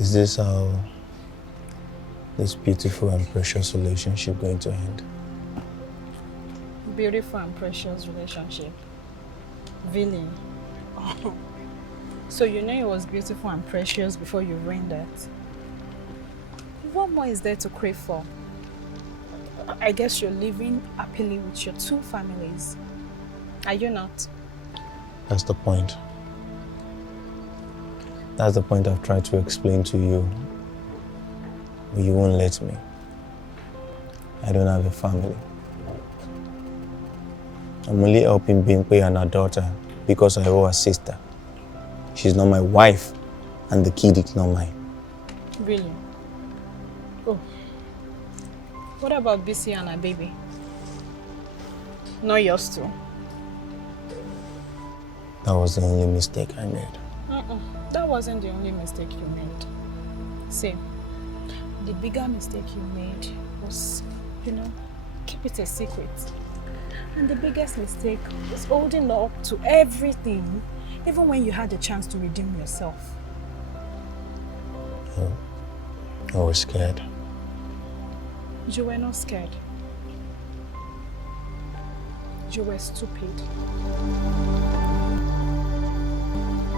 Is this how this beautiful and precious relationship going to end? Beautiful and precious relationship? Really? So you know it was beautiful and precious before you ruined it? What more is there to crave for? I guess you're living happily with your two families. Are you not? That's the point. That's the point I've tried to explain to you. But you won't let me. I don't have a family. I'm only helping Bimpe and her daughter because I owe her sister. She's not my wife, and the kid is not mine. Really? Oh. What about BC and her baby? Not yours too? That was the only mistake I made. That wasn't the only mistake you made. See, the bigger mistake you made was, keep it a secret. And the biggest mistake was holding up to everything, even when you had a chance to redeem yourself. Oh, I was scared. You were not scared. You were stupid.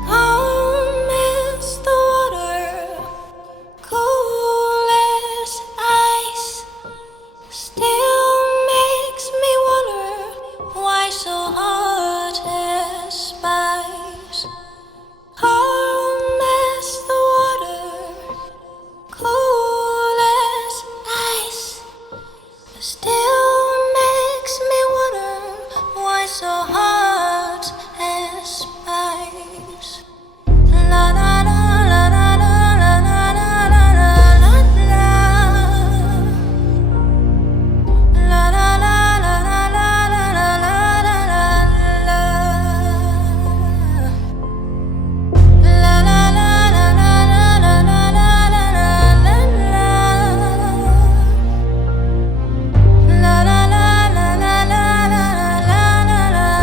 Calm as the water, cool as ice, still makes me wonder why so hot as spice. Calm as the water, cool as ice, still makes me wonder why so hot as spice. La la la la la la la la la la la la. La la la la la la la la la la la. La la la la la la la la la la la la. La la la la la la la la la la.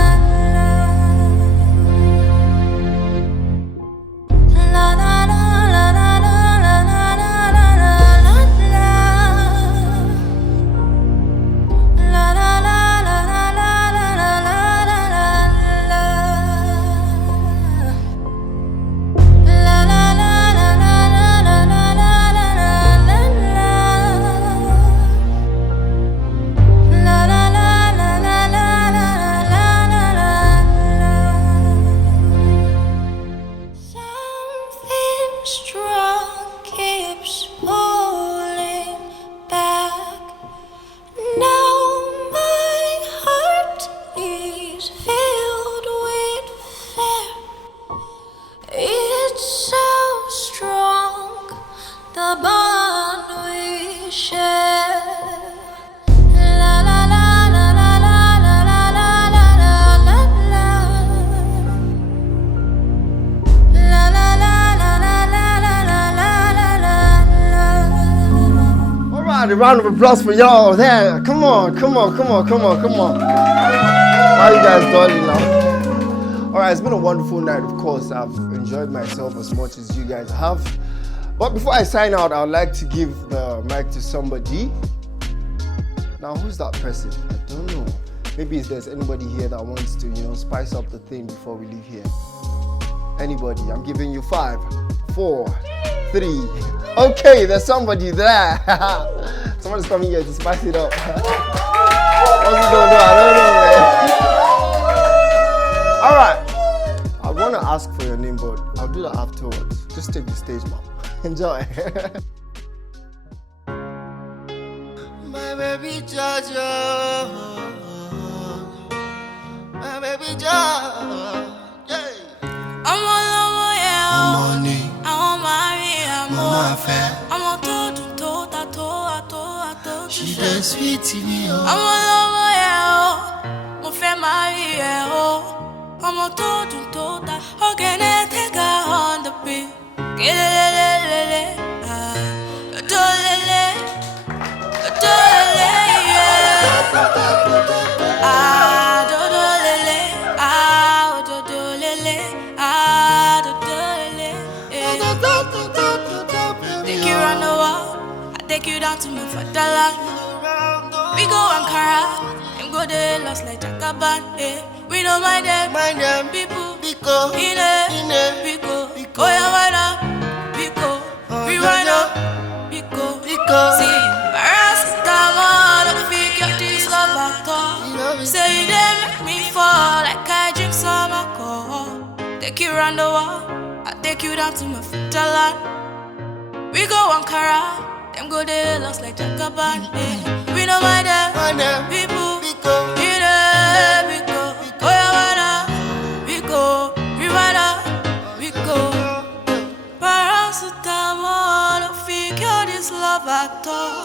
La la la la la la la la la la la la. La la la la la la la la la la la. La la la la la la la la la la la la. La la la la la la la la la. Something strong keeps pulling back. Now my heart is filled with fear. It's so strong, the bond we share. La la la la la la la la la la la la. La la la la la la la la la la la. All right, a round of applause for y'all there. Come on. How you guys doing now? All right, it's been a wonderful night. Of course, I've enjoyed myself as much as you guys have. But before I sign out, I'd like to give the mic to somebody. Now, who's that person? I don't know. Maybe if there's anybody here that wants to, spice up the thing before we leave here. Anybody? I'm giving you 5, 4, 3. Okay, there's somebody there. Someone's coming here to spice it up. What's he gonna do? I don't know, man. All right. I want to ask for your name, but I'll do that afterwards. Just take the stage, mom. Enjoy. My baby Jojo, my baby Jojo, yeah. I'm all I'm on it, I'm Maria, mama fair. I'm a to. She does sweet to me, I'm oh. all mo fẹ́ Maria, I'm a to. Oghenetega on the beat. Lele, dolele, ah, dolele, ah, dolele, take you down to my fatherland. We go Ankara, and go there lost like Jakaban. We don't mind them people. Biko, Biko, Oyabona, Biko, Rihanna, Biko. See, paracetamol, don't figure this love at all. Say you didn't make me fall like I drink some alcohol. Take you round the world, I take you down to my fatherland. We go Ankara, them go there lost like Jakaban. We don't mind them people. Biko, Biko, Oyabona, Biko, Rihanna, Biko. Paracetamol, don't figure this love at all.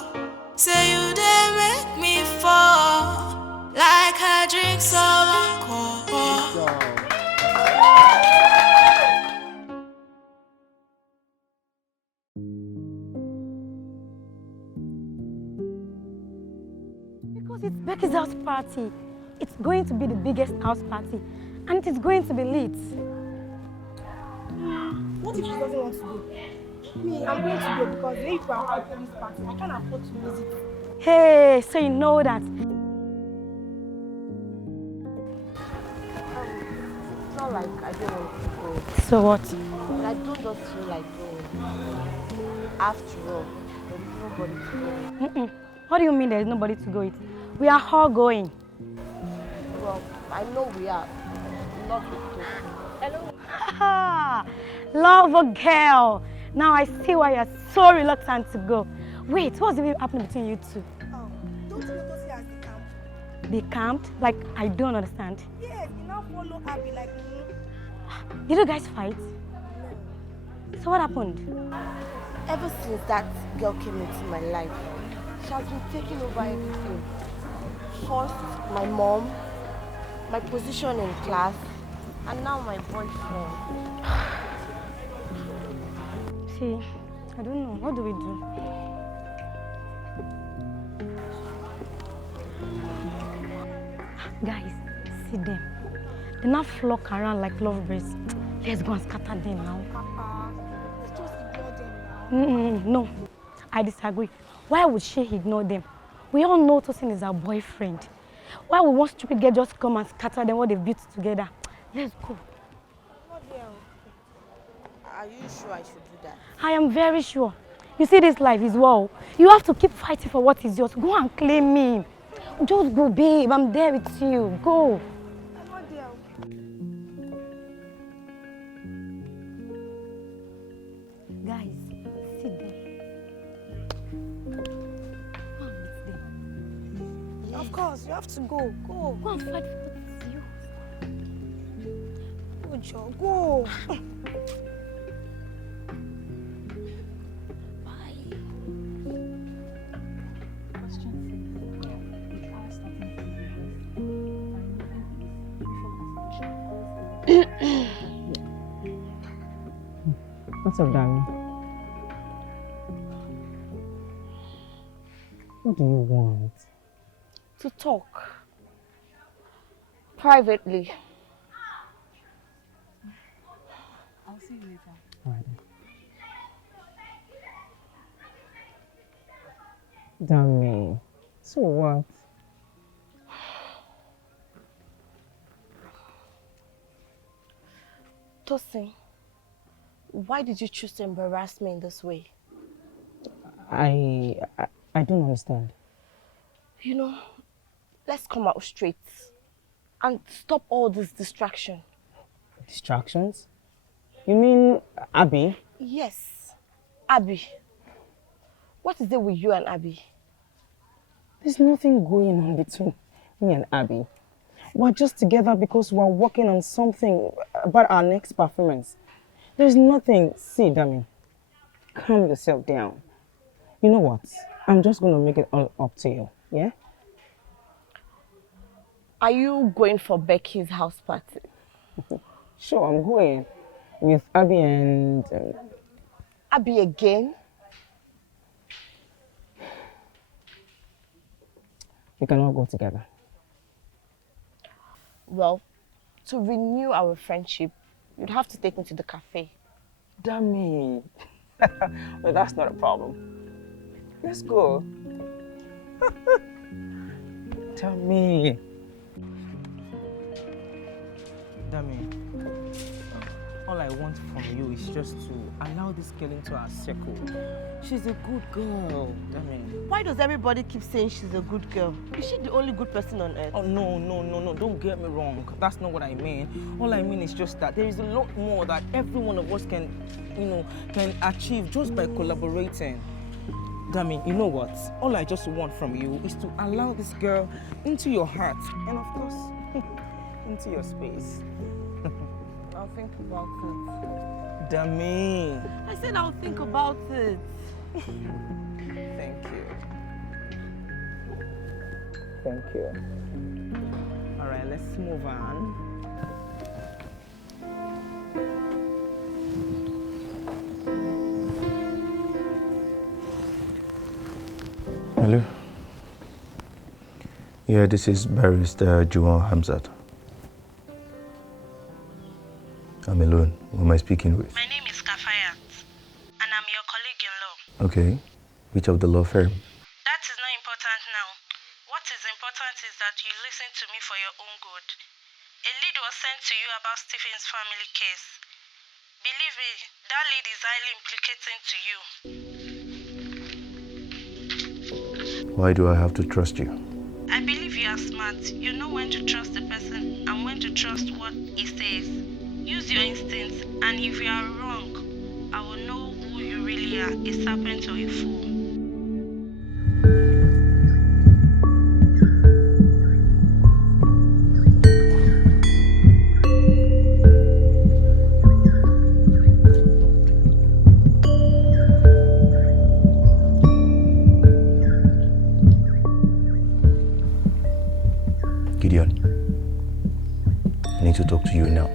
Say you didn't make me fall like I drink some alcohol. Because it's Becky's house party. It's going to be the biggest house party. And it's going to be lit. What if she doesn't want to go? Me, I'm going to go because the way people are having this party, I can't afford to miss it. Hey, so you know that. It's not like I don't want to go. So what? But I don't just feel like going. After all, there's nobody to go. What do you mean there's nobody to go with? We are all going. Well, I know we are. Not with you. Hello. Love a girl. Now I see why you're so reluctant to go. Wait, what's the way happening between you two? Oh, don't you know Tosi has the camp? They camped? Like, I don't understand. Yes, you now follow Abby like me. Did you guys fight? So what happened? Ever since that girl came into my life, she has been taking over everything. First, my mom, my position in class, and now my boyfriend. See, I don't know. What do we do? Guys, see them. They now flock around like lovebirds. Let's go and scatter them now. Papa, let's just ignore them now. No, I disagree. Why would she ignore them? We all know Tosin is our boyfriend. Why would one stupid girl just come and scatter them what they've built together? Let's go. Not there. Are you sure I should do that? I am very sure. You see, this life is war. You have to keep fighting for what is yours. Go and claim me. Just go, babe. I'm there with you. Go. I'm not there. Guys, sit there. Go and meet them. Of course, you have to go. Go. Go and fight for what is yours. Ojo, go. What's up, darling? What do you want? To talk. Privately. I'll see you later. All right. Damn. So what? Tosin, why did you choose to embarrass me in this way? I don't understand. You know, let's come out straight and stop all this distraction. Distractions? You mean Abby? Yes, Abby. What is it with you and Abby? There's nothing going on between me and Abby. We're just together because we're working on something about our next performance. There's nothing. See, Dami, calm yourself down. You know what? I'm just going to make it all up to you, yeah? Are you going for Becky's house party? Sure, I'm going with Abby and... Abby again? We can all go together. Well, to renew our friendship, you'd have to take me to the cafe. Damn it. Well, that's not a problem. Let's go. Tell me. Dami, all I want from you is just to allow this girl into our circle. She's a good girl, Dami. Why does everybody keep saying she's a good girl? Is she the only good person on earth? Oh, no. Don't get me wrong. That's not what I mean. All I mean is just that there is a lot more that every one of us can, can achieve just by collaborating. Dami, you know what? All I just want from you is to allow this girl into your heart and, of course, into your space. I'll think about it. Dami. I said I'll think about it. Thank you. Thank you. All right, let's move on. Hello? Yeah, this is Barrister Juwon Hamzat. I'm alone. Who am I speaking with? My name is Kafayat, and I'm your colleague in law. Okay. Which of the law firm? That is not important now. What is important is that you listen to me for your own good. A lead was sent to you about Stephen's family case. Believe me, that lead is highly implicating to you. Why do I have to trust you? I believe you are smart. You know when to trust a person and when to trust what he says. Use your instincts, and if you are wrong, I will know who you really are, a serpent or a fool. Gideon, I need to talk to you now.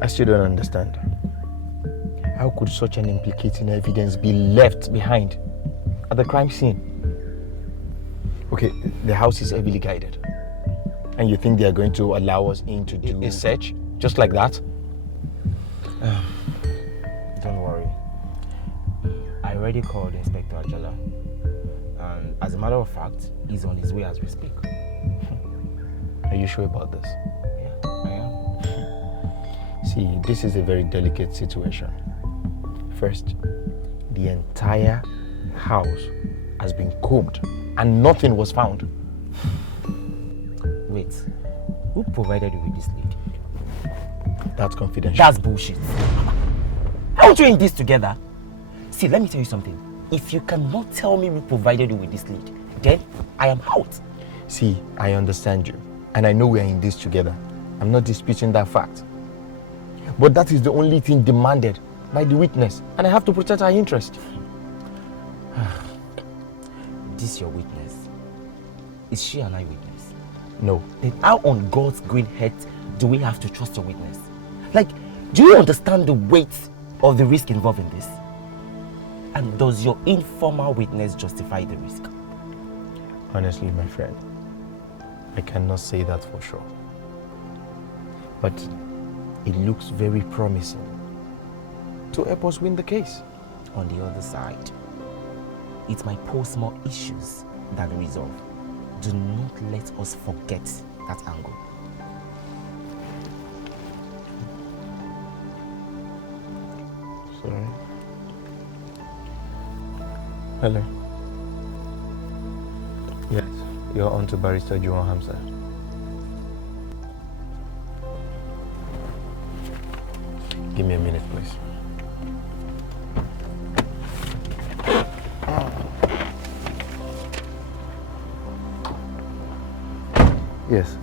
I still don't understand. How could such an implicating evidence be left behind at the crime scene? Okay, the house is heavily guarded. And you think they are going to allow us in to do a search just like that? Don't worry. I already called Inspector Ajala. And as a matter of fact, he's on his way as we speak. Are you sure about this? Yeah, I am. See, this is a very delicate situation. First, the entire house has been combed and nothing was found. Wait, who provided you with this lead? That's confidential. That's bullshit. How are you doing this together? See, let me tell you something. If you cannot tell me who provided you with this lead, then I am out. See, I understand you. And I know we are in this together. I'm not disputing that fact. But that is the only thing demanded by the witness. And I have to protect our interest. This your witness? Is she an eyewitness? No. Then how on God's green earth do we have to trust your witness? Like, do you understand the weight of the risk involved in this? And does your informal witness justify the risk? Honestly, my friend, I cannot say that for sure. But it looks very promising to help us win the case. On the other side, it might pose more issues than resolve. Do not let us forget that angle. Sorry. Hello. Yes, you're on to Barrister Juwon Hamza. Give me a minute, please. Yes.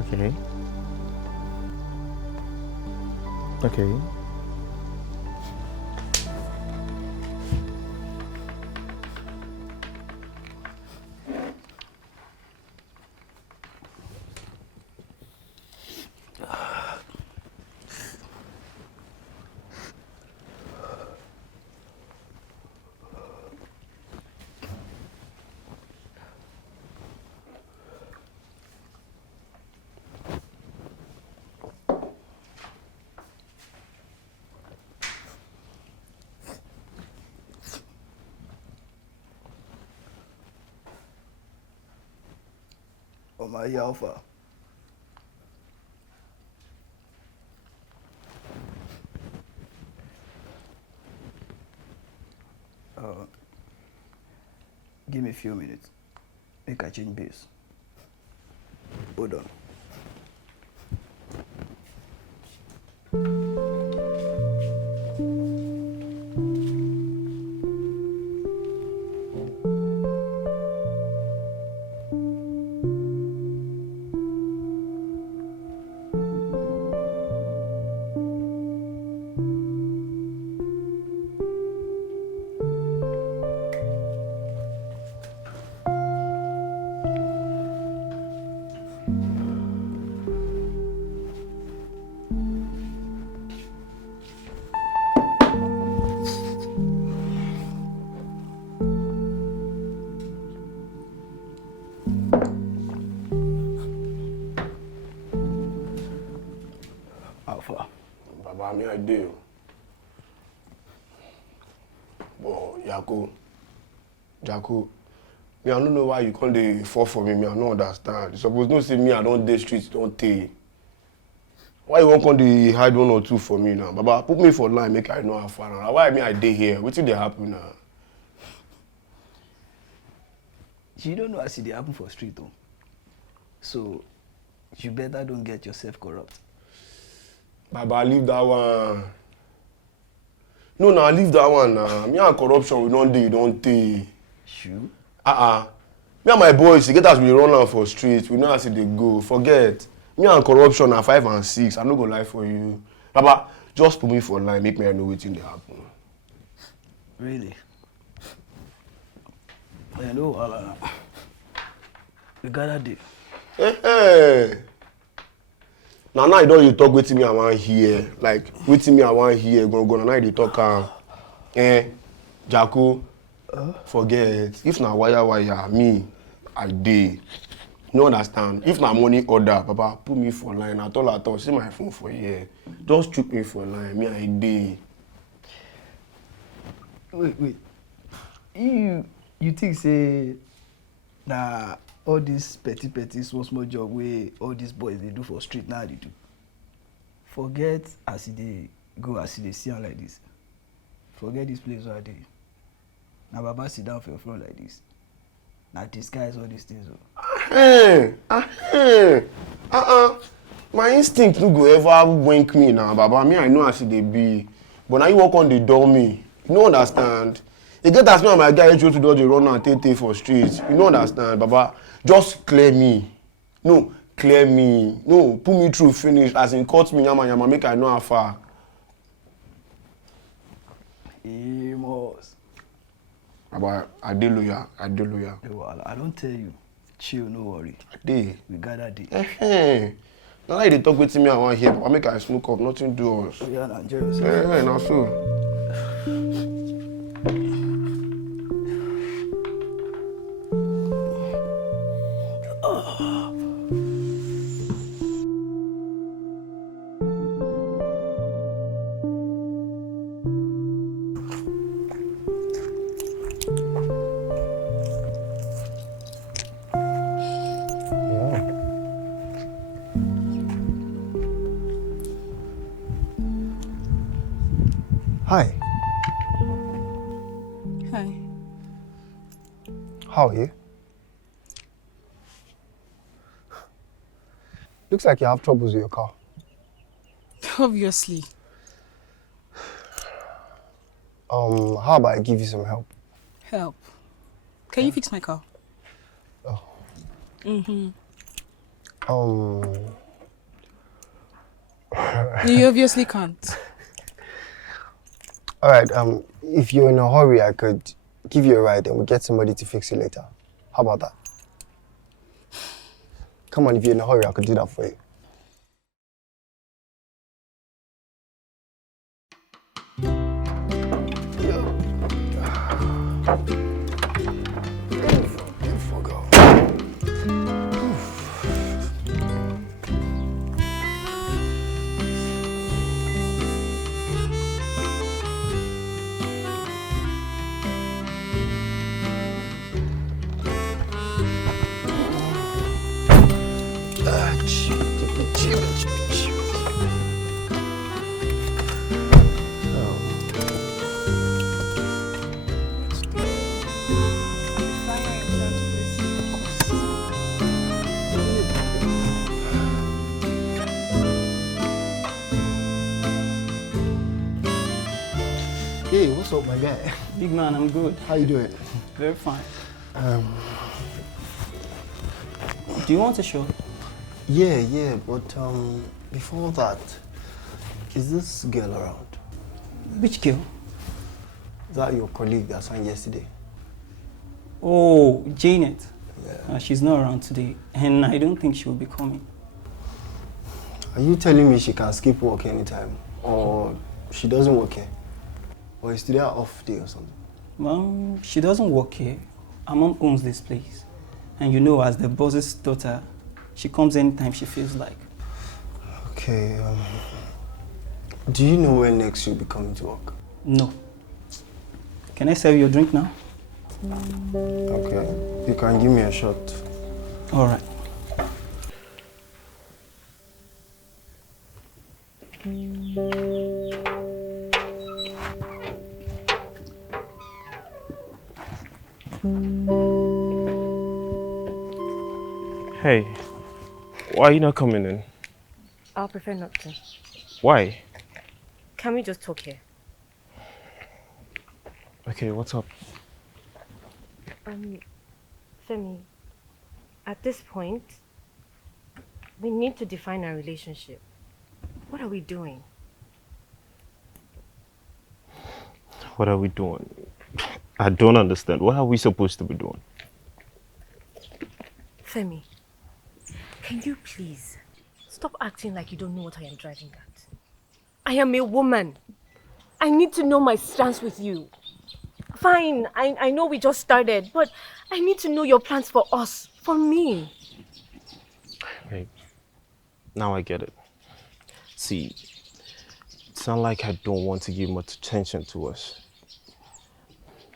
Okay. Okay. my alpha. Give me a few minutes. Make I change base. Hold on. I do. But Jaco, me I don't know why you can't dey fall for me. Me I don't understand. You suppose not say me I don't dey streets, don't tell. Why you won't come dey hide 1 or 2 for me now? Baba, put me for line, make I know how far now. Why me I dey here? What did they happen now? You don't know how it happen for street though. So you better don't get yourself corrupt. Baba, leave that one. No, nah, leave that one now. Me and corruption, we don't take. Sure? Me and my boys, you get us we run out for streets. We know how they go. Forget. Me and corruption are 5 and 6. I'm not gonna lie for you. Baba, just put me for line, make me know what's in the happen. Really? I know, we got that day. Hey. Now you don't talk with me I want here. Like with me I want here. Go. Now you talk Jaco, forget. If na wire, me, I dey. No understand. If na money order, Papa, put me for line. At all. See my phone for here. Just chook me for line. Me, I dey. Wait. You think say na all these petty small job where all these boys they do for street now they do. Forget as they go as they see like this. Forget this place where they. Now Baba sit down for your front like this. Now disguise all these things. My instinct no go ever wink me now, Baba. Me I know as they be. But now you walk on the door me. You don't understand. You get as me and my guy to do the run and take for streets. You don't understand, Baba. Just clear me. No, clear me. No, put me through finish. As in cut me yama, make I know how far. Amos. Baba, I dey loyal. I don't tell you. Chill, no worry. I dey. We got that day. Now they talk with me, I want here. I make I smoke up. Nothing do us. Yeah, nah, enjoy yourself. Now so. Hi. Hi. How are you? Looks like you have troubles with your car. Obviously. How about I give you some help? Help? Can you fix my car? Oh. Mm-hmm. You obviously can't. Alright, if you're in a hurry, I could give you a ride and we'll get somebody to fix it later. How about that? Come on, if you're in a hurry, I could do that for you. Hey, what's up, my guy? Big man, I'm good. How you doing? Very fine. Do you want a show? Yeah, but before that, is this girl around? Which girl? Is that your colleague that signed yesterday? Oh, Janet. Yeah. She's not around today, and I don't think she will be coming. Are you telling me she can skip work anytime? Or she doesn't work here? Or is today her off day or something? She doesn't work here. Her mom owns this place. And you know, as the boss's daughter, she comes anytime she feels like. Okay, do you know when next you'll be coming to work? No. Can I serve you a drink now? Okay, you can give me a shot. All right. Hey, why are you not coming in? I'll prefer not to. Why? Can we just talk here? Okay, what's up? Femi, at this point, we need to define our relationship. What are we doing? What are we doing? I don't understand. What are we supposed to be doing? Femi, can you please stop acting like you don't know what I am driving at? I am a woman. I need to know my stance with you. Fine, I know we just started, but I need to know your plans for us, for me. Hey, now I get it. See, it's not like I don't want to give much attention to us.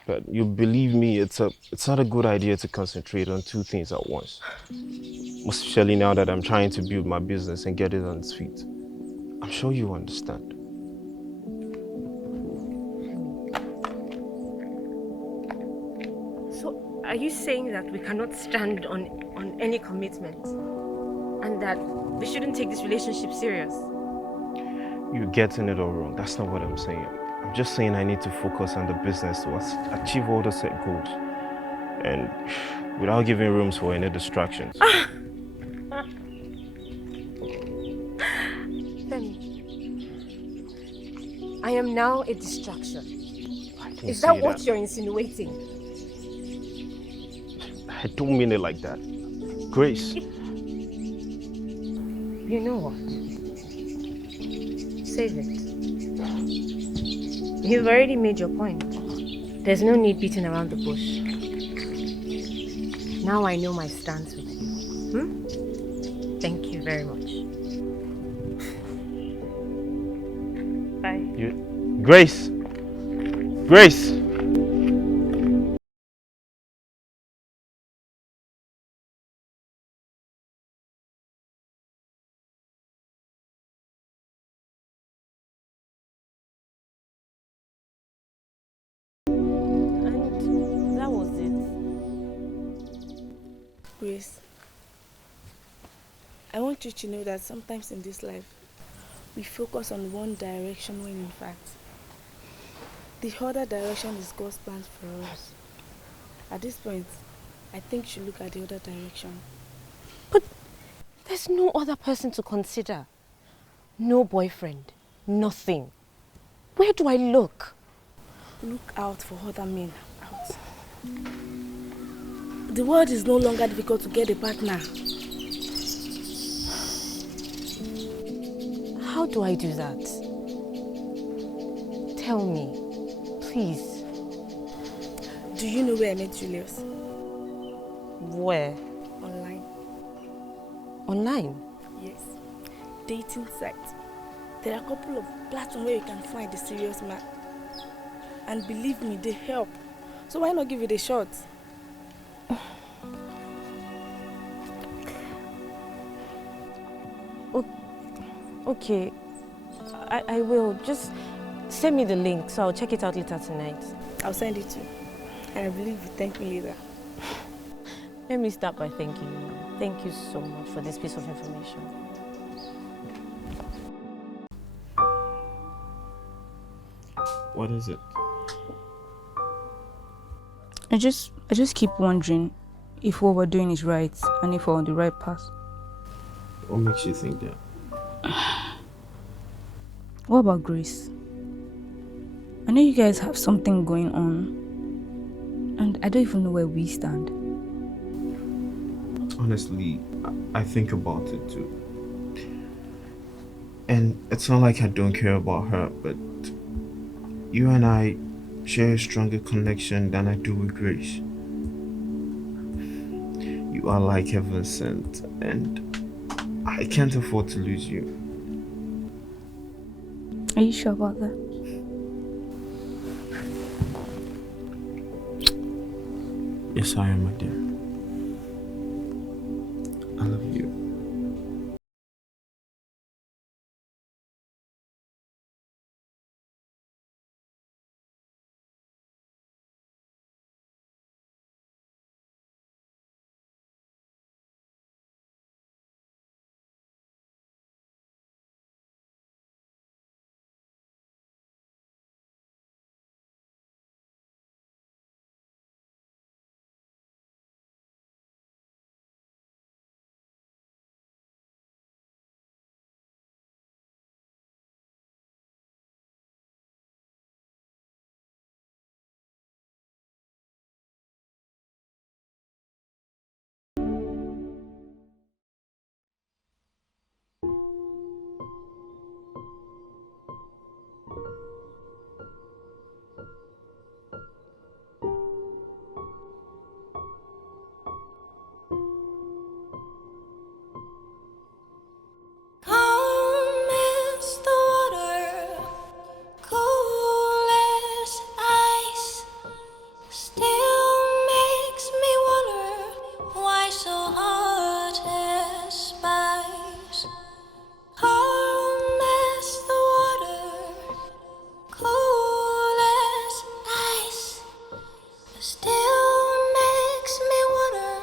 But you believe me, it's not a good idea to concentrate on two things at once. Most especially now that I'm trying to build my business and get it on its feet. I'm sure you understand. So, are you saying that we cannot stand on any commitment? And that we shouldn't take this relationship serious? You're getting it all wrong. That's not what I'm saying. I'm just saying I need to focus on the business to achieve all the set goals. And without giving rooms for any distractions. Femi, I am now a distraction. Is that what you're insinuating? I don't mean it like that. Grace. You know what? Save it. You've already made your point. There's no need beating around the bush. Now I know my stance with you. Thank you very much. Bye. Grace! Grace! Grace, I want you to know that sometimes in this life, we focus on one direction when in fact, the other direction is God's plans for us. At this point, I think you should look at the other direction. But there's no other person to consider. No boyfriend, nothing. Where do I look? Look out for other men out. The world is no longer difficult to get a partner. How do I do that? Tell me, please. Do you know where I met Julius? Where? Online. Online? Yes. Dating sites. There are a couple of platforms where you can find a serious man. And believe me, they help. So why not give it a shot? Okay, I will. Just send me the link so I'll check it out later tonight. I'll send it to you. And I believe you thank me later. Let me start by thanking you. Thank you so much for this piece of information. What is it? I just keep wondering if what we're doing is right and if we're on the right path. What makes you think that? What about Grace? I know you guys have something going on, and I don't even know where we stand. Honestly, I think about it too. And it's not like I don't care about her, but you and I share a stronger connection than I do with Grace. You are like heaven sent, and I can't afford to lose you. Are you sure about that? Yes, I am, my dear. I love you. Calm as the water, cool as ice, still makes me wonder why so hot as spice. Calm as the water, cool as ice, still makes me wonder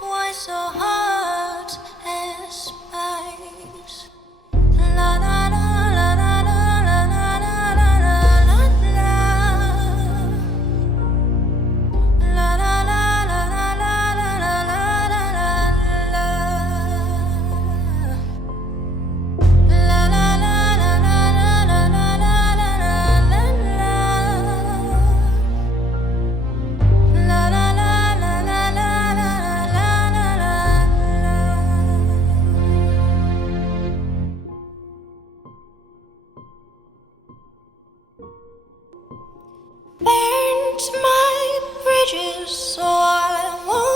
why so hot as spice. La la la la la la la la la la la la. La la la la la la la la la la la. La la la la la la la la la la la. La la la la la la la la la la. Burnt my bridges, so I won't